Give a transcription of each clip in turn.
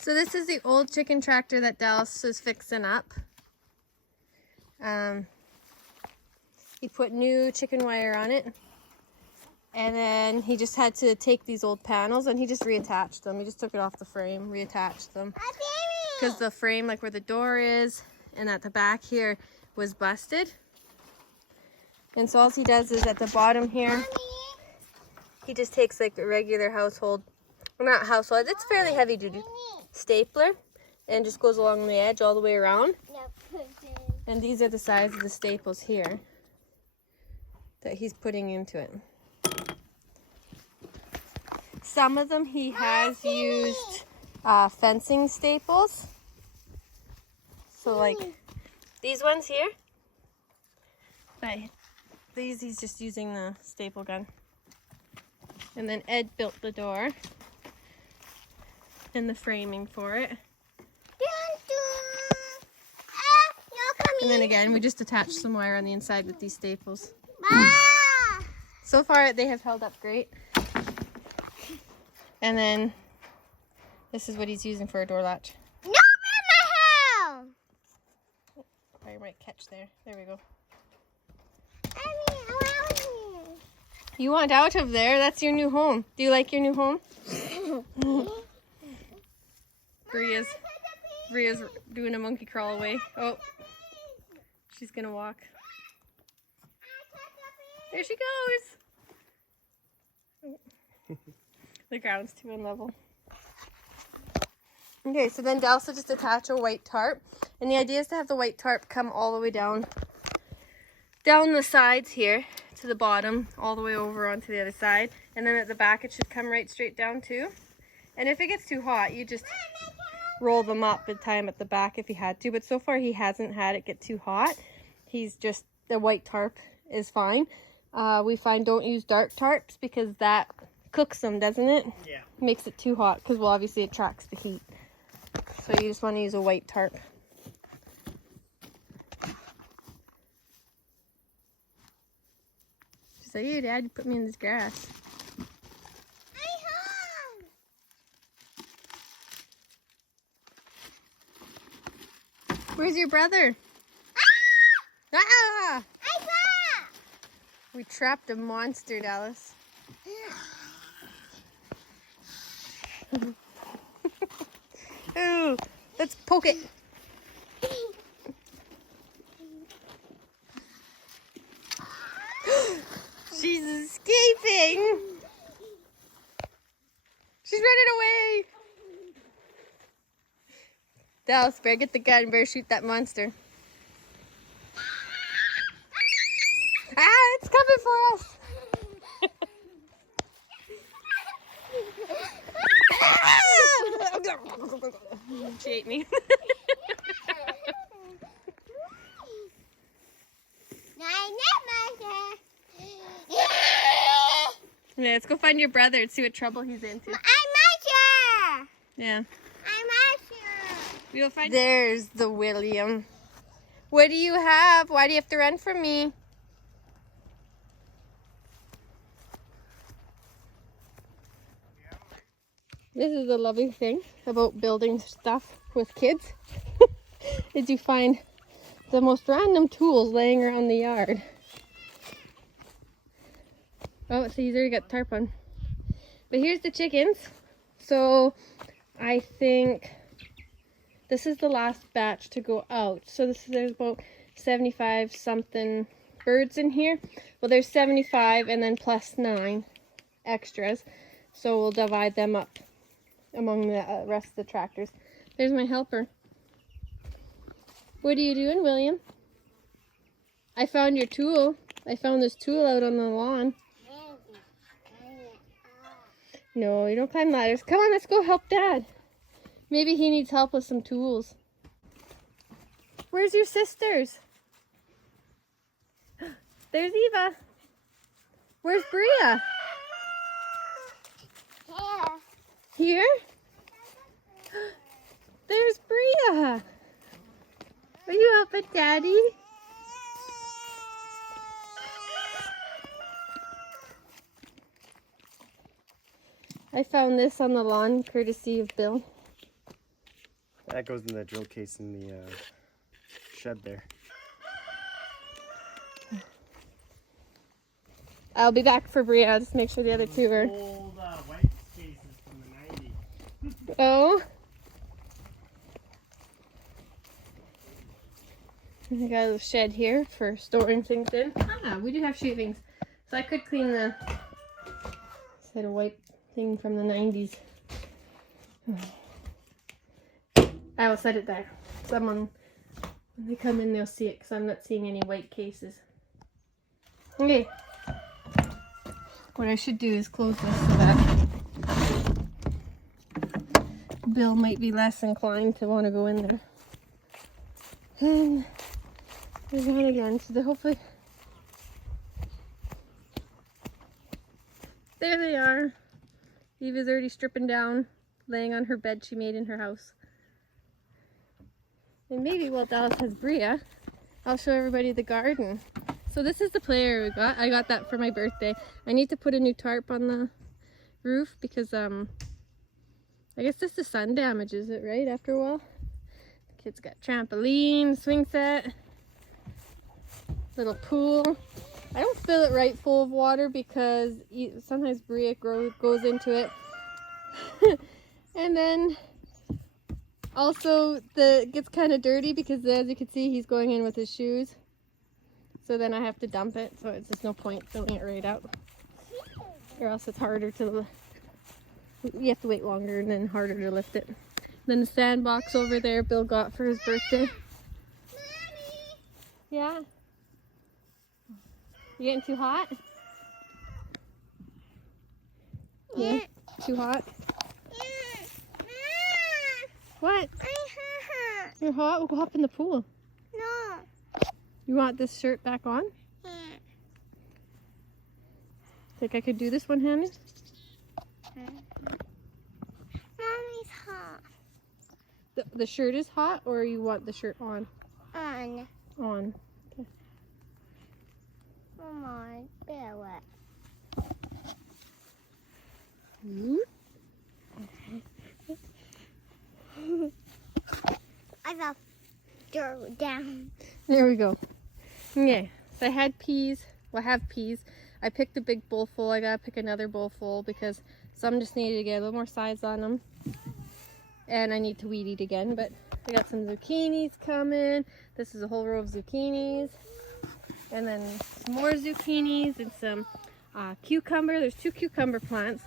So this is the old chicken tractor that Dallas is fixing up. He put new chicken wire on it. And then he just had to take these old panels and he just reattached them. He just took it off the frame, reattached them. Because the frame, like where the door is and at the back here, was busted. And so all he does is at the bottom here, he just takes like a regular household, well not household, it's fairly heavy duty stapler and just goes along the edge all the way around. And these are the size of the staples here that he's putting into it. Some of them he has used fencing staples. So like these ones here. But these he's just using the staple gun. And then Ed built the door and the framing for it. And then again, we just attached some wire on the inside with these staples. So far they have held up great. And then this is what he's using for a door latch. No, in my house! I might catch there. There we go. I want here. You want out of there? That's your new home. Do you like your new home? Bria's doing a monkey crawl away. Oh, she's gonna walk. There she goes. The ground's too unlevel. Okay, so then Dallas will just attach a white tarp. And the idea is to have the white tarp come all the way down the sides here to the bottom, all the way over onto the other side. And then at the back it should come right straight down too. And if it gets too hot, you just roll them up and tie them at the back if you had to. But so far he hasn't had it get too hot. He's just, the white tarp is fine. We find don't use dark tarps because that cooks them, doesn't it? Yeah. Makes it too hot because, well, obviously it attracts the heat. So you just want to use a white tarp. She's like, hey, Dad, you put me in this grass. Where's your brother? Ah! We trapped a monster, Dallas. Ooh, let's poke it. She's escaping. She's running away. Dallas, better get the gun. Better shoot that monster. Ah, it's coming for us. She ate me. Yeah, let's go find your brother and see what trouble he's into. I'm Yeah. I'm We'll find. There's the William. What do you have? Why do you have to run from me? This is the lovely thing about building stuff with kids. Is you find the most random tools laying around the yard. Oh, so he's already got tarp on. But here's the chickens. So I think this is the last batch to go out. So there's about 75 something birds in here. Well, there's 75 and then plus 9 extras. So we'll divide them up among the rest of the tractors. There's my helper. What are you doing, William? I found your tool. I found this tool out on the lawn. No, you don't climb ladders. Come on, let's go help Dad. Maybe he needs help with some tools. Where's your sisters? There's Eva. Where's Bria? Here? There's Bria. Are you helping Daddy? I found this on the lawn, courtesy of Bill. That goes in the drill case in the shed there. I'll be back for Bria. Just make sure the other two are. Old white cases from the 90s. Oh. I got a little shed here for storing things in. Ah, we do have shavings. So I could clean the set of white thing from the 90s. I will set it there. Someone, when they come in, they'll see it because I'm not seeing any white cases. Okay. What I should do is close this so that Bill might be less inclined to want to go in there. And they're gone again, so hopefully. There they are. Eva's already stripping down, laying on her bed she made in her house. And maybe while Dallas has Bria, I'll show everybody the garden. So this is the player we got. I got that for my birthday. I need to put a new tarp on the roof because I guess this the sun damages it, right? After a while. The kids got trampoline, swing set, little pool. I don't fill it right full of water because sometimes Bria goes into it. And then also it gets kind of dirty because as you can see he's going in with his shoes. So then I have to dump it, so it's just no point filling it right out. Or else it's harder to, you have to wait longer and then harder to lift it. Then the sandbox over there Bill got for his birthday. Mommy. Yeah? You getting too hot? Yeah? Too hot? What? You're hot? We'll hop in the pool. No. You want this shirt back on? Yeah. Think I could do this one-handed? Mommy's hot. The shirt is hot, or you want the shirt on? On. On. Okay. Come on, do it. I got dirt down. There we go. Okay, so I had peas. Well, I have peas. I picked a big bowl full. I gotta pick another bowl full because some just needed to get a little more size on them. And I need to weed eat again, but I got some zucchinis coming. This is a whole row of zucchinis. And then some more zucchinis and some cucumber. There's 2 cucumber plants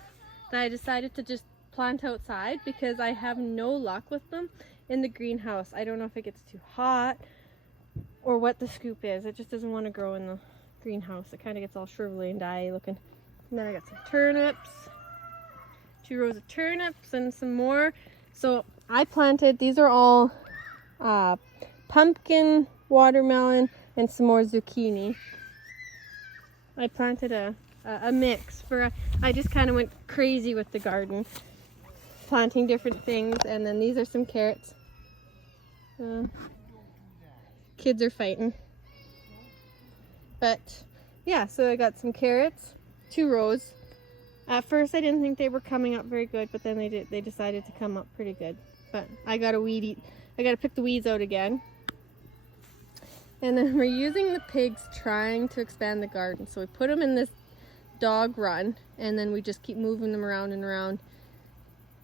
that I decided to just plant outside because I have no luck with them in the greenhouse. I don't know if it gets too hot or what the scoop is. It just doesn't want to grow in the greenhouse. It kind of gets all shrivelly and die looking. And then I got some turnips, 2 rows of turnips and some more. So I planted, these are all pumpkin, watermelon, and some more zucchini. I planted a mix for, I just kind of went crazy with the garden, planting different things. And then these are some carrots. Kids are fighting. But yeah, so I got some carrots, 2 rows. At first I didn't think they were coming up very good, but then they decided to come up pretty good. But I gotta I gotta pick the weeds out again. And then we're using the pigs trying to expand the garden. So we put them in this dog run and then we just keep moving them around and around,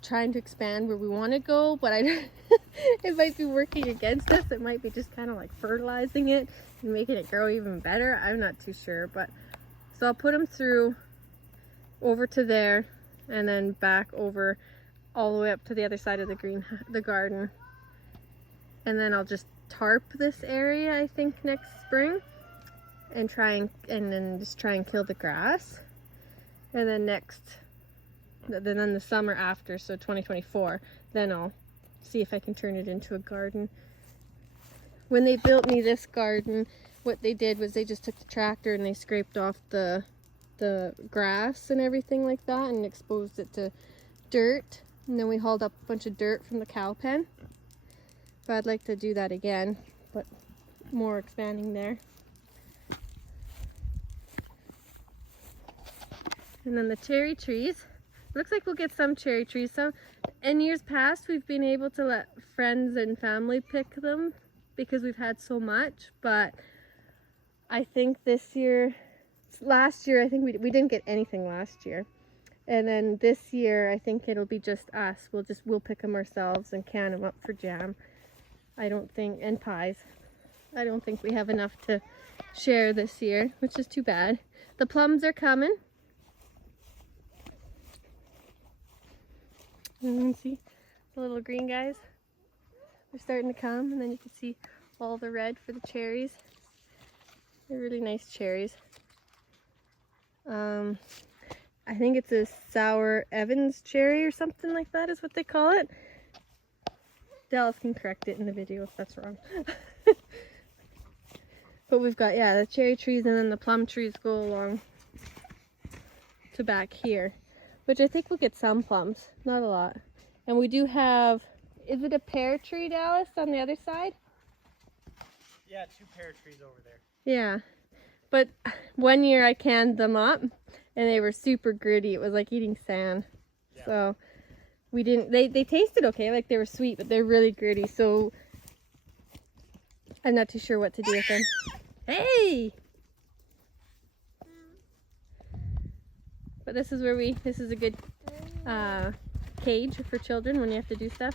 trying to expand where we want to go, but it might be working against us. It might be just kind of like fertilizing it and making it grow even better. I'm not too sure, but so I'll put them through over to there and then back over all the way up to the other side of the garden. And then I'll just tarp this area, I think, next spring and then just try and kill the grass. And then then the summer after, so 2024, then I'll see if I can turn it into a garden. When they built me this garden, what they did was they just took the tractor and they scraped off the grass and everything like that and exposed it to dirt. And then we hauled up a bunch of dirt from the cow pen. But I'd like to do that again, but more expanding there. And then the cherry trees, Looks like we'll get some cherry trees. Some in years past we've been able to let friends and family pick them because we've had so much, but I think this year, last year I think we didn't get anything last year. And then this year I think it'll be just us. We'll pick them ourselves and can them up for jam. I don't think, and pies. I don't think we have enough to share this year, which is too bad. The plums are coming. And you can see the little green guys. They're starting to come, and then you can see all the red for the cherries. They're really nice cherries. I think it's a sour Evans cherry or something like that is what they call it. Dallas can correct it in the video if that's wrong. But we've got, yeah, the cherry trees, and then the plum trees go along to back here, which I think we'll get some plums, not a lot. And we do have, is it a pear tree, Dallas, on the other side? Yeah, 2 pear trees over there. Yeah, but one year I canned them up and they were super gritty. It was like eating sand. Yeah. So we didn't, they tasted okay, like they were sweet, but they're really gritty. So I'm not too sure what to do with them. Hey! But this is where this is a good cage for children when you have to do stuff.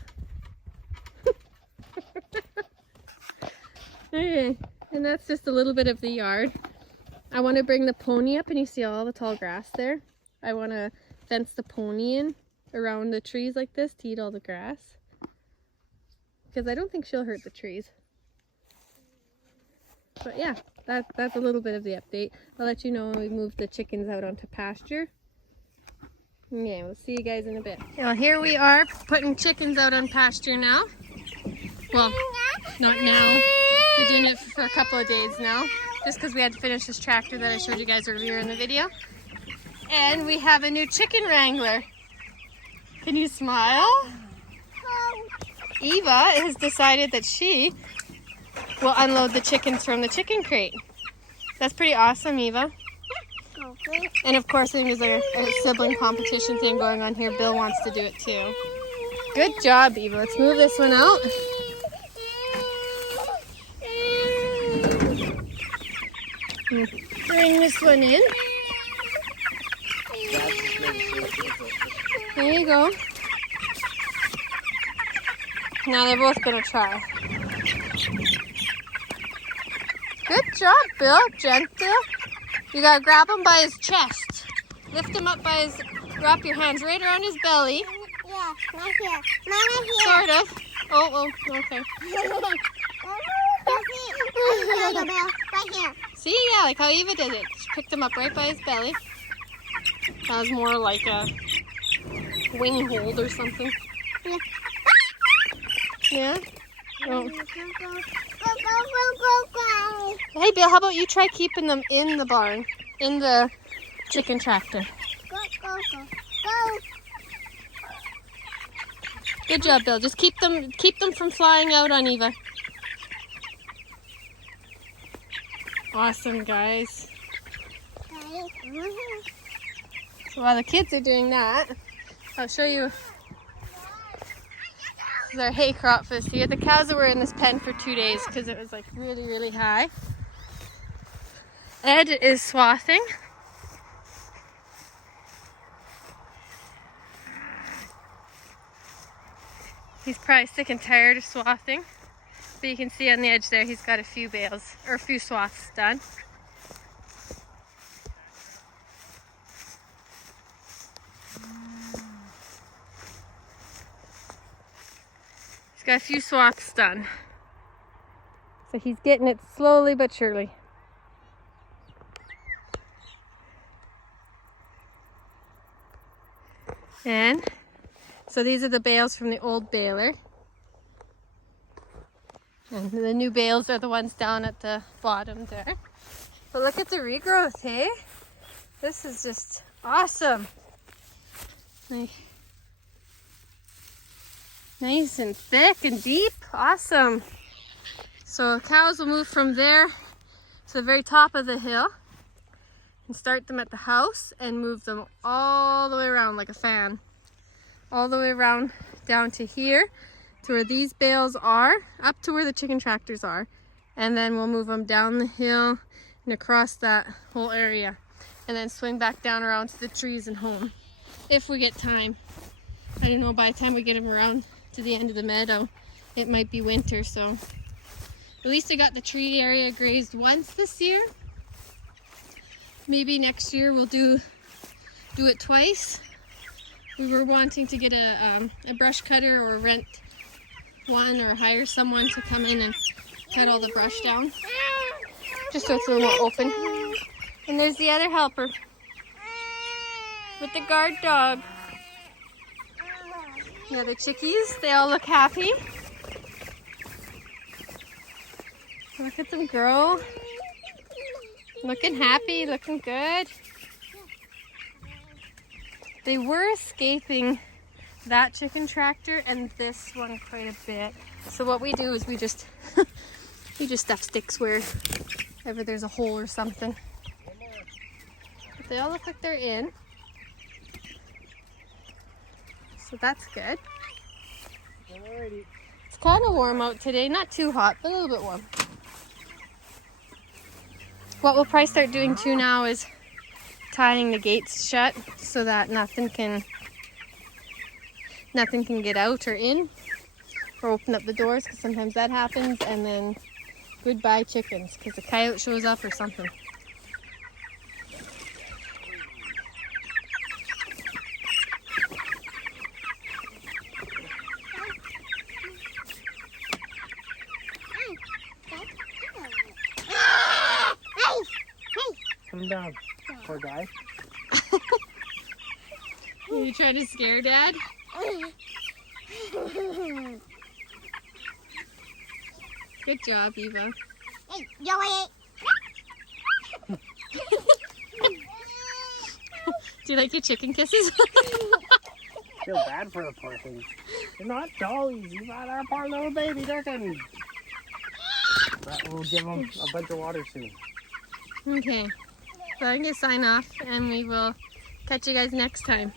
Okay, and that's just a little bit of the yard. I want to bring the pony up, and you see all the tall grass there. I want to fence the pony in around the trees like this to eat all the grass. Because I don't think she'll hurt the trees. But yeah, that's a little bit of the update. I'll let you know when we move the chickens out onto pasture. Yeah, we'll see you guys in a bit. Well, here we are putting chickens out on pasture now. Well, not now. We're doing it for a couple of days now, just because we had to finish this tractor that I showed you guys earlier in the video. And we have a new chicken wrangler. Can you smile? Eva has decided that she will unload the chickens from the chicken crate. That's pretty awesome, Eva. And of course, there's like a sibling competition thing going on here. Bill wants to do it too. Good job, Eva. Let's move this one out. Bring this one in. There you go. Now they're both gonna try. Good job, Bill. Gentle. You gotta grab him by his chest. Lift him up by his, wrap your hands right around his belly. Yeah, right here. Mama here. Sort of. Oh, okay. Right here. See, yeah, like how Eva did it. She picked him up right by his belly. That was more like a wing hold or something. Yeah? Oh. Hey, Bill, how about you try keeping them in the barn, in the chicken tractor? Go. Good job, Bill. Just keep them from flying out on Eva. Awesome, guys. So while the kids are doing that, I'll show you. This is our hay crop for this year. The cows were in this pen for 2 days because it was like really, really high. Ed is swathing. He's probably sick and tired of swathing. But you can see on the edge there, he's got a few bales, or a few swaths done. He's got a few swaths done. So he's getting it slowly but surely. And so these are the bales from the old baler. And the new bales are the ones down at the bottom there. But look at the regrowth, hey? This is just awesome. Nice and thick and deep. Awesome. So cows will move from there to the very top of the hill. and start them at the house and move them all the way around like a fan. All the way around down to here, to where these bales are, up to where the chicken tractors are. And then we'll move them down the hill and across that whole area. And then swing back down around to the trees and home. If we get time. I don't know, by the time we get them around to the end of the meadow, it might be winter, so. At least I got the tree area grazed once this year. Maybe next year we'll do it twice. We were wanting to get a brush cutter or rent one or hire someone to come in and cut all the brush down. Just so it's a little more open. And there's the other helper with the guard dog. Yeah, the chickies, they all look happy. Look at them grow. Looking happy, looking good. They were escaping that chicken tractor and this one quite a bit. So what we do is we just stuff sticks wherever there's a hole or something. But they all look like they're in. So that's good. It's kind of warm out today. Not too hot, but a little bit warm. What we'll probably start doing too now is tying the gates shut so that nothing can get out or in, or open up the doors, because sometimes that happens. And then goodbye chickens, because a coyote shows up or something. Put him down, poor guy. Are you trying to scare Dad? Good job, Eva. Hey, Joey. Do you like your chicken kisses? Feel bad for the poor things. They're not dollies. You got our poor little baby chicken. But we'll give them a bunch of water soon. Okay. So I'm going to sign off and we will catch you guys next time.